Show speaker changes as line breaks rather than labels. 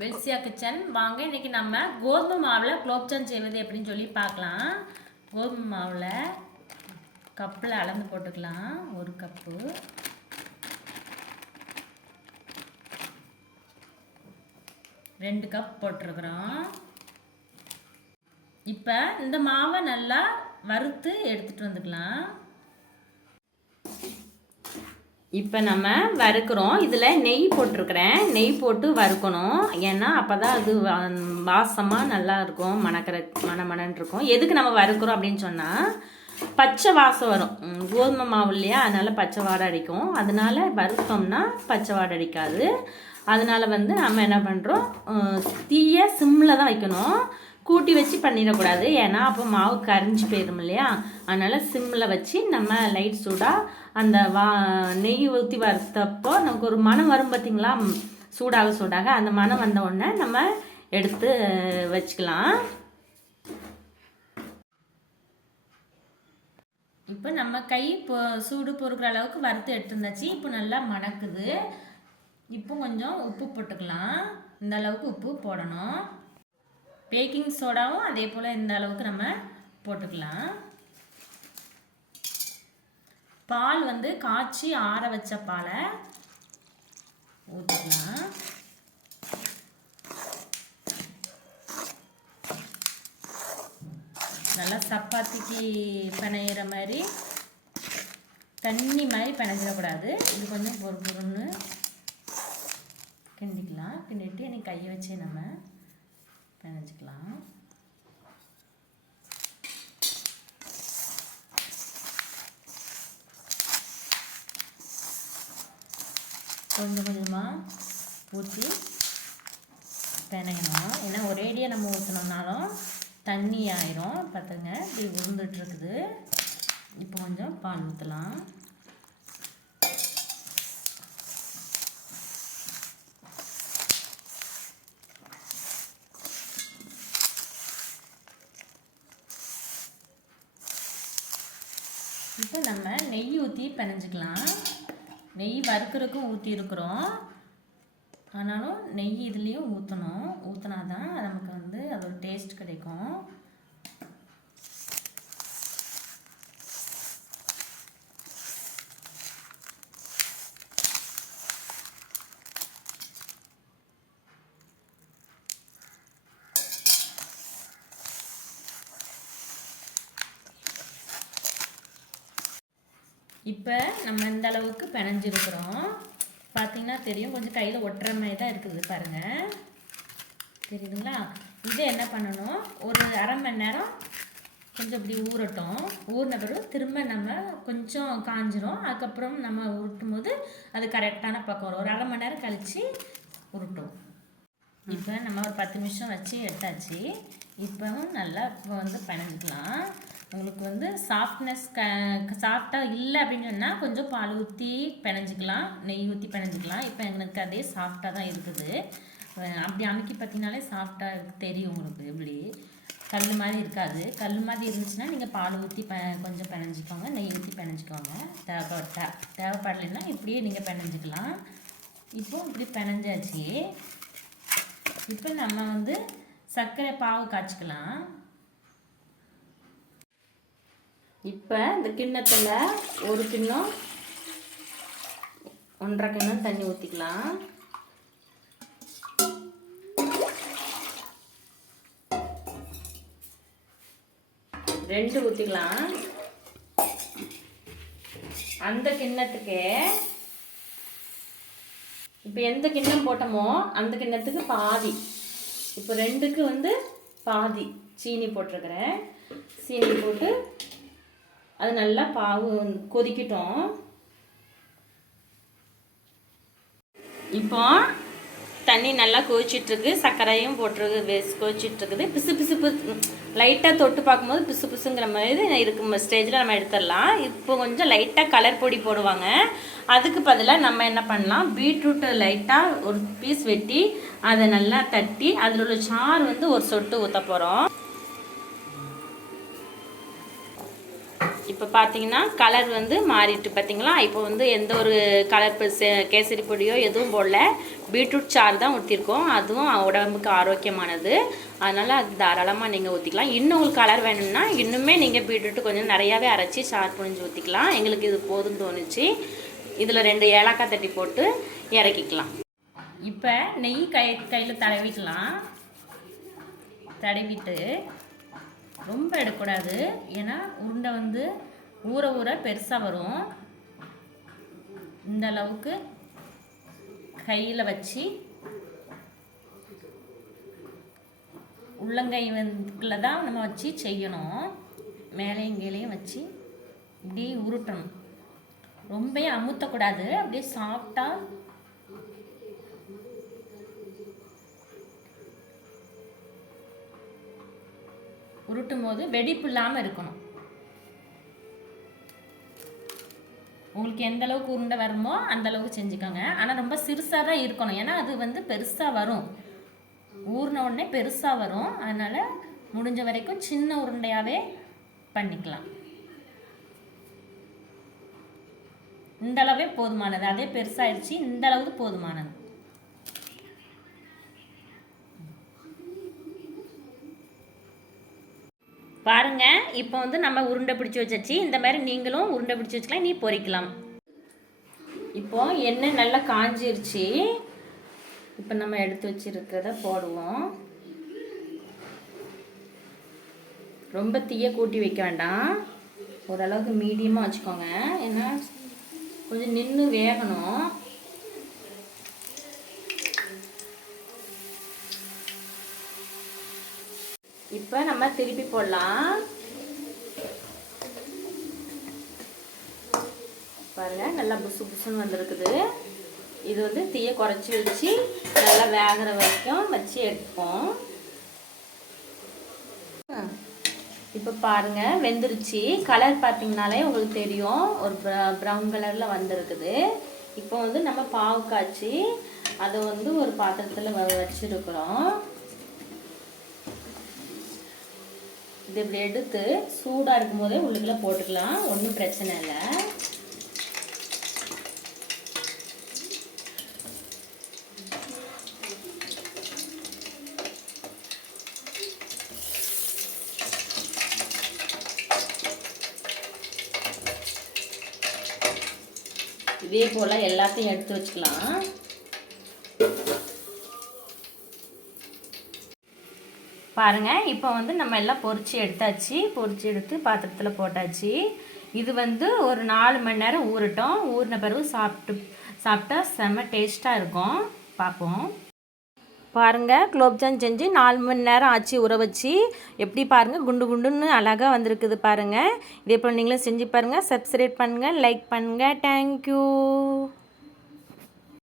வெல்சியா kitchen. வாங்க இன்னைக்கு நம்ம கோதுமை மாவில் குலோப்ஜான் செய்வது எப்படின்னு சொல்லி பார்க்கலாம். கோதுமை மாவில் கப்பில் அளந்து போட்டுக்கலாம். ஒரு கப்பு. ரெண்டு கப் போட்டிருக்கிறோம். இப்போ இந்த மாவை நல்லா வறுத்து எடுத்துகிட்டு வந்துக்கலாம். இப்போ நம்ம வறுக்கிறோம். இதில் நெய் போட்டிருக்கிறேன். நெய் போட்டு வறுக்கணும். ஏன்னா அப்போ தான் அது வாசமாக நல்லா இருக்கும். மணக்கிற மணமணன் இருக்கும். எதுக்கு நம்ம வறுக்கிறோம் அப்படின்னு சொன்னால் பச்சை வாசம் வரும். கோதுமை மாவு இல்லையா? அதனால் பச்சை வாடை அடிக்கும். அதனால வறுத்தோம்னா பச்சை வாடை அடிக்காது. அதனால் வந்து நம்ம என்ன பண்ணுறோம் தீய சிம்மில் தான் வைக்கணும். கூட்டி வச்சு பண்ணிடக்கூடாது. ஏன்னா அப்போ மாவு கரைஞ்சி போயிடும் இல்லையா? அதனால் சிம்மில் வச்சு நம்ம லைட் சூடாக அந்த வா நெய் ஊற்றி வறுத்தப்போ நமக்கு ஒரு மனம் வரும் பார்த்தீங்களா சூடாக சூடாக அந்த மனம் வந்த உடனே நம்ம எடுத்து வச்சுக்கலாம். இப்போ நம்ம கை இப்போ சூடு பொறுக்கிற அளவுக்கு வறுத்து எடுத்துருந்தாச்சு. இப்போ நல்லா மணக்குது. இப்போ கொஞ்சம் உப்பு போட்டுக்கலாம். இந்த அளவுக்கு உப்பு போடணும். பேக்கிங் சோடாவும் அதே போல் இந்த அளவுக்கு நம்ம போட்டுக்கலாம். பால் வந்து காய்ச்சி ஆற வச்ச பாலை ஊற்றிக்கலாம் நல்லா சப்பாத்திக்கு பிணையிற மாதிரி தண்ணி மாதிரி பிணைஞ்சிடக்கூடாது. இது கொஞ்சம் பொறு பொருன்னு கிண்டிக்கலாம். கிண்டிட்டு எனக்கு கையை வச்சு நம்ம பிணைஞ்சிக்கலாம் கொஞ்சம் கொஞ்சமாக ஊற்றி பிணையணும் ஏன்னா ஒரேடியாக நம்ம ஊற்றினோம்னாலும் தண்ணி ஆயிரும். பார்த்துங்க இப்படி உருந்துட்டு இருக்குது. இப்போ கொஞ்சம் பால் ஊற்றலாம் இப்போ நம்ம நெய் ஊற்றி பிணைஞ்சிக்கலாம். நெய் வறுக்கிறதுக்கும் ஊற்றி இருக்கிறோம் ஆனாலும் நெய் இதுலேயும் ஊற்றணும் ஊற்றினா தான் நமக்கு வந்து அதோட டேஸ்ட் கிடைக்கும். இப்போ நம்ம இந்த அளவுக்கு பிணைஞ்சிருக்கிறோம். பார்த்தீங்கன்னா தெரியும். கொஞ்சம் கையில் ஒட்டுற மாதிரி தான் இருக்குது பாருங்கள் தெரியுதுங்களா? இதை என்ன பண்ணணும்? ஒரு அரை மணி நேரம் கொஞ்சம் இப்படி ஊறட்டும். ஊறின பிறகு திரும்ப நம்ம கொஞ்சம் காஞ்சிரும். அதுக்கப்புறம் நம்ம உருட்டும் போது அது கரெக்டான பக்கம் வரும். ஒரு அரை மணி நேரம் கழித்து உருட்டும். இப்போ நம்ம ஒரு பத்து நிமிஷம் வச்சு எடுத்தாச்சு. இப்போவும் நல்லா இப்போ வந்து பிணைஞ்சிக்கலாம். உங்களுக்கு வந்து சாஃப்ட்னஸ் க சாஃப்டாக இல்லை அப்படின்னு சொன்னால் கொஞ்சம் பால் ஊற்றி பிணைஞ்சிக்கலாம் நெய் ஊற்றி பிணைஞ்சிக்கலாம். இப்போ எனக்கு அதே சாஃப்டாக தான் இருக்குது. அப்படி அமுக்கி பார்த்தீங்கனாலே சாஃப்டாக தெரியும் உங்களுக்கு இப்படி. கல் மாதிரி இருக்காது. கல் மாதிரி இருந்துச்சுன்னா நீங்கள் பால் ஊற்றி ப கொஞ்சம் பிணைஞ்சிக்கோங்க நெய் ஊற்றி பிணைஞ்சிக்கோங்க. தேவைப்பட்டா தேவைப்படலைன்னா இப்படியே நீங்கள் பிணைஞ்சிக்கலாம். இப்போ இப்படி பிணைஞ்சாச்சு. இப்போ நம்ம வந்து சர்க்கரை பாவு காய்ச்சிக்கலாம். இப்போ இந்த கிண்ணத்தில் ஒரு கிண்ணம் ஒன்றரை கிண்ணம் தண்ணி ஊற்றிக்கலாம் ரெண்டு ஊற்றிக்கலாம் அந்த கிண்ணத்துக்கு இப்போ எந்த கிண்ணம் போட்டோமோ அந்த கிண்ணத்துக்கு பாதி. இப்போ ரெண்டுக்கு வந்து பாதி சீனி போட்டிருக்கிறேன். சீனி போட்டு அது நல்லா பாவு கொதிக்கட்டும். இப்போ தண்ணி நல்லா கொதிச்சிட்ருக்கு. சர்க்கரையும் போட்டிருக்கு வேஸ் கொதிச்சிட்ருக்குது. பிசு பிசு லைட்டாக தொட்டு பார்க்கும்போது பிசு பிசுங்கிற மாதிரி இருக்கும் ஸ்டேஜில் நம்ம எடுத்துடலாம். இப்போ கொஞ்சம் லைட்டாக கலர் பொடி போடுவாங்க. அதுக்கு பதிலாக நம்ம என்ன பண்ணலாம்? பீட்ரூட்டு லைட்டாக ஒரு பீஸ் வெட்டி அதை நல்லா தட்டி அதில் உள்ள சாறு வந்து ஒரு சொட்டு ஊற்ற போகிறோம் இப்போ பார்த்தீங்கன்னா கலர் வந்து மாறிட்டு பார்த்தீங்களா இப்போ வந்து எந்த ஒரு கலர் கேசரி பொடியோ எதுவும் போடல. பீட்ரூட் சாறு தான் ஊற்றிருக்கோம் அதுவும் உடம்புக்கு ஆரோக்கியமானது. அதனால் அது தாராளமாக நீங்கள் ஊற்றிக்கலாம் இன்னும் உங்களுக்கு கலர் வேணும்னா இன்னுமே நீங்கள் பீட்ரூட் கொஞ்சம் நிறையாவே அரைச்சி சாறு புழிஞ்சு ஊற்றிக்கலாம் எங்களுக்கு இது போதும் தோணுச்சு. இதில் ரெண்டு ஏலக்காய் தட்டி போட்டு இறக்கிக்கலாம். இப்போ நெய் கை கையில் தடவிக்கலாம். தடவிட்டு ரொம்ப எடுக்கக்கூடாது. ஏன்னா உருண்டை வந்து ஊற ஊற பெருசாக வரும். இந்த அளவுக்கு கையில் வச்சு உள்ளங்கை வந்துக்குள்ள தான் நம்ம வச்சு செய்யணும். மேலேயும் கீழேயும் வச்சு இப்படி உருட்டணும். ரொம்பவே அமுத்தக்கூடாது. அப்படியே சாஃப்டாக உருட்டும் போது வெடிப்பு இல்லாமல் இருக்கணும். உங்களுக்கு எந்த அளவுக்கு உருண்டை வருமோ அந்த அளவுக்கு செஞ்சுக்கோங்க. ஆனால் ரொம்ப சிறுசாக தான் இருக்கணும். ஏன்னா அது வந்து பெருசாக வரும். ஊறின உடனே பெருசாக வரும். அதனால் முடிஞ்ச வரைக்கும் சின்ன உருண்டையாகவே பண்ணிக்கலாம். இந்த அளவே போதுமானது. அதே பெருசாகிடுச்சு இந்த அளவுக்கு போதுமானது. பாருங்கள் இப்போ வந்து நம்ம உருண்டை பிடிச்சி வச்சாச்சு. இந்த மாதிரி நீங்களும் உருண்டை பிடிச்சி வச்சுக்கலாம் நீ பொறிக்கலாம். இப்போ எண்ணெய் நல்லா காஞ்சிருச்சு. இப்போ நம்ம எடுத்து வச்சிருக்கிறத போடுவோம். ரொம்ப தீயை கூட்டி வைக்க வேண்டாம். ஓரளவுக்கு மீடியமாக வச்சுக்கோங்க. ஏன்னா கொஞ்சம் நின்று வேகணும். இப்போ நம்ம திருப்பி போடலாம். பாருங்க நல்லா புசு புசுன்னு வந்திருக்குது. இது வந்து தீயை குறைச்சி வச்சு நல்லா வேகிற வரைக்கும் வச்சு எடுப்போம். இப்போ பாருங்க வெந்துருச்சு. கலர் பார்த்தீங்கனாலே உங்களுக்கு தெரியும். ஒரு ப்ரௌன் கலரில் வந்திருக்குது. இப்போ வந்து நம்ம பாவு காய்ச்சி அதை வந்து ஒரு பாத்திரத்தில் வ வச்சுருக்குறோம். இது இப்படி எடுத்து சூடாக இருக்கும்போதே உள்ளுக்குள்ளே போட்டுக்கலாம். ஒன்றும் பிரச்சனை இல்லை. இதே போல் எல்லாத்தையும் எடுத்து வச்சுக்கலாம். பாருங்கள் இப்போ வந்து நம்ம எல்லாம் பொரிச்சு எடுத்தாச்சு. பொரிச்சு எடுத்து பாத்திரத்தில் போட்டாச்சு. இது வந்து ஒரு நாலு மணி நேரம் ஊறட்டும். ஊறின பிறகு சாப்பிட்டு சாப்பிட்டா செம்ம டேஸ்ட்டாக இருக்கும். பார்ப்போம். பாருங்கள் குலோப்ஜாம் செஞ்சு நாலு மணி நேரம் ஆச்சு உற வச்சு. எப்படி பாருங்கள் குண்டு குண்டுன்னு அழகாக வந்திருக்குது பாருங்கள் இதே போல் நீங்களும் செஞ்சு பாருங்கள் சப்ஸ்கிரைப் பண்ணுங்கள் லைக் பண்ணுங்கள் தேங்க்யூ